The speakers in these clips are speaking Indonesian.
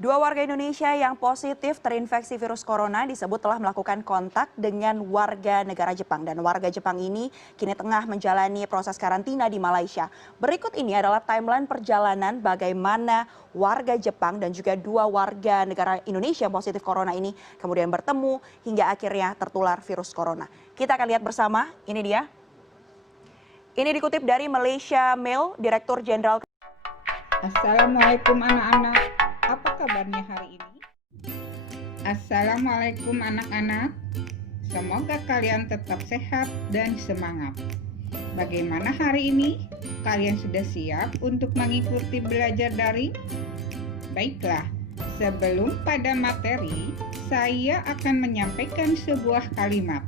Dua warga Indonesia yang positif terinfeksi virus corona disebut telah melakukan kontak dengan warga negara Jepang. Dan warga Jepang ini kini tengah menjalani proses karantina di Malaysia. Berikut ini adalah timeline perjalanan bagaimana warga Jepang dan juga dua warga negara Indonesia yang positif corona ini kemudian bertemu hingga akhirnya tertular virus corona. Kita akan lihat bersama, ini dia. Ini dikutip dari Malaysia Mail, Direktur Jenderal. Assalamualaikum anak-anak, apa kabarnya hari ini? Assalamualaikum anak-anak, semoga kalian tetap sehat dan semangat. Bagaimana hari ini? Kalian sudah siap untuk mengikuti belajar daring? Baiklah, sebelum pada materi, saya akan menyampaikan sebuah kalimat.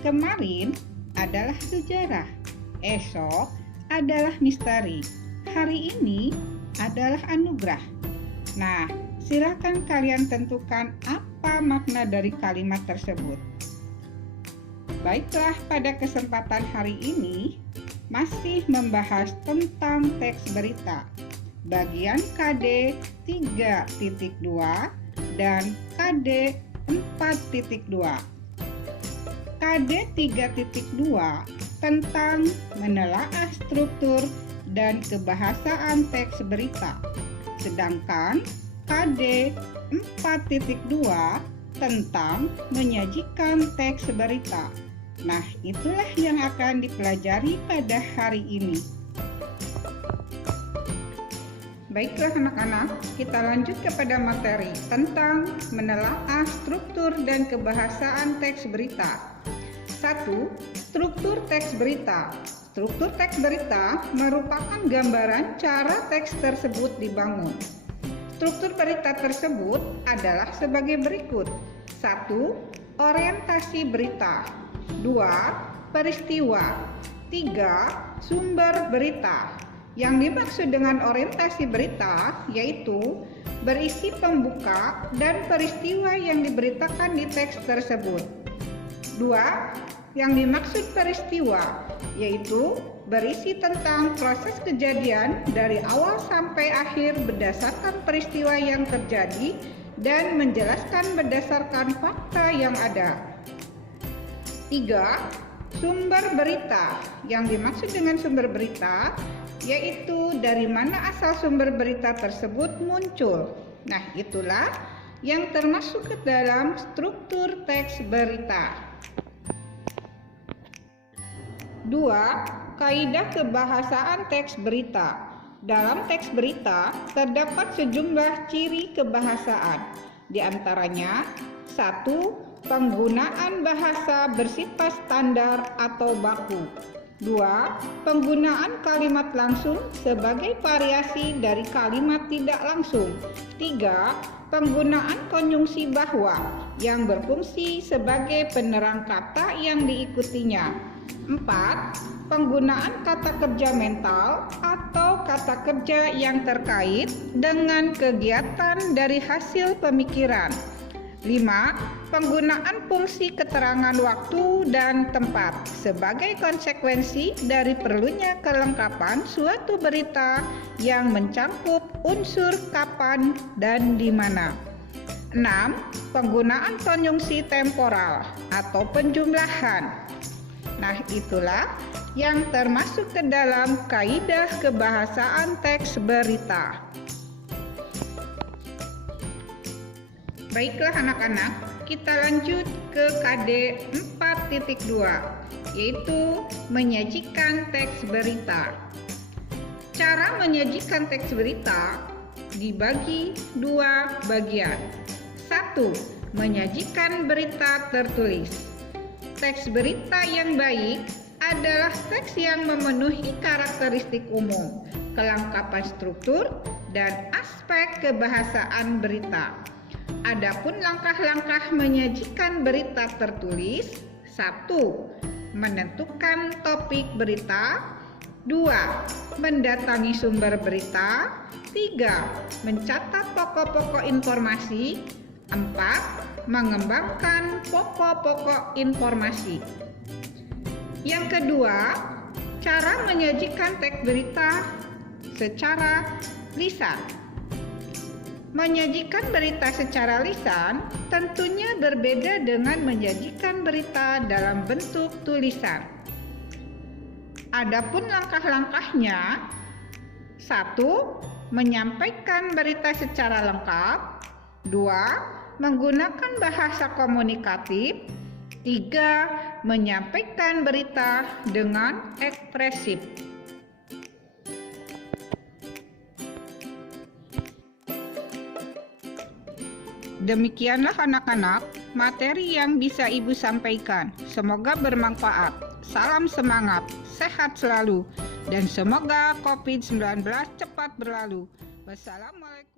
Kemarin adalah sejarah, esok adalah misteri, hari ini adalah anugerah. Nah, silakan kalian tentukan apa makna dari kalimat tersebut. Baiklah, pada kesempatan hari ini masih membahas tentang teks berita bagian KD 3.2 dan KD 4.2. KD 3.2 tentang menelaah struktur dan kebahasaan teks berita. Sedangkan KD 4.2 tentang menyajikan teks berita. Nah, itulah yang akan dipelajari pada hari ini. Baiklah anak-anak, kita lanjut kepada materi tentang menelaah struktur dan kebahasaan teks berita. 1. Struktur teks berita. Struktur teks berita merupakan gambaran cara teks tersebut dibangun. Struktur berita tersebut adalah sebagai berikut. 1. Orientasi berita. 2. Peristiwa. 3. Sumber berita. Yang dimaksud dengan orientasi berita yaitu berisi pembuka dan peristiwa yang diberitakan di teks tersebut. 2. Yang dimaksud peristiwa yaitu berisi tentang proses kejadian dari awal sampai akhir berdasarkan peristiwa yang terjadi dan menjelaskan berdasarkan fakta yang ada. 3. Sumber berita. Yang dimaksud dengan sumber berita yaitu dari mana asal sumber berita tersebut muncul. Nah, itulah yang termasuk ke dalam struktur teks berita. 2. Kaidah kebahasaan teks berita. Dalam teks berita terdapat sejumlah ciri kebahasaan. Di antaranya 1. Penggunaan bahasa bersifat standar atau baku. 2. Penggunaan kalimat langsung sebagai variasi dari kalimat tidak langsung. 3. Penggunaan konjungsi bahwa yang berfungsi sebagai penerang kata yang diikutinya. 4. Penggunaan kata kerja mental atau kata kerja yang terkait dengan kegiatan dari hasil pemikiran. 5. Penggunaan fungsi keterangan waktu dan tempat sebagai konsekuensi dari perlunya kelengkapan suatu berita yang mencangkup unsur kapan dan di mana. 6. Penggunaan konjungsi temporal atau penjumlahan. Nah, itulah yang termasuk ke dalam kaidah kebahasaan teks berita. Baiklah anak-anak, kita lanjut ke KD 4.2, yaitu menyajikan teks berita. Cara menyajikan teks berita dibagi dua bagian. 1. Menyajikan berita tertulis. Teks berita yang baik adalah teks yang memenuhi karakteristik umum, kelengkapan struktur, dan aspek kebahasaan berita. Adapun langkah-langkah menyajikan berita tertulis: 1. Menentukan topik berita. 2. Mendatangi sumber berita. 3. Mencatat pokok-pokok informasi. 4. Mengembangkan pokok-pokok informasi. Yang kedua, cara menyajikan teks berita secara lisan. Menyajikan berita secara lisan tentunya berbeda dengan menyajikan berita dalam bentuk tulisan. Adapun langkah-langkahnya: 1. Menyampaikan berita secara lengkap. 2. Menggunakan bahasa komunikatif. 3. Menyampaikan berita dengan ekspresif. Demikianlah anak-anak, materi yang bisa Ibu sampaikan. Semoga bermanfaat. Salam semangat, sehat selalu, dan semoga COVID-19 cepat berlalu. Wassalamualaikum.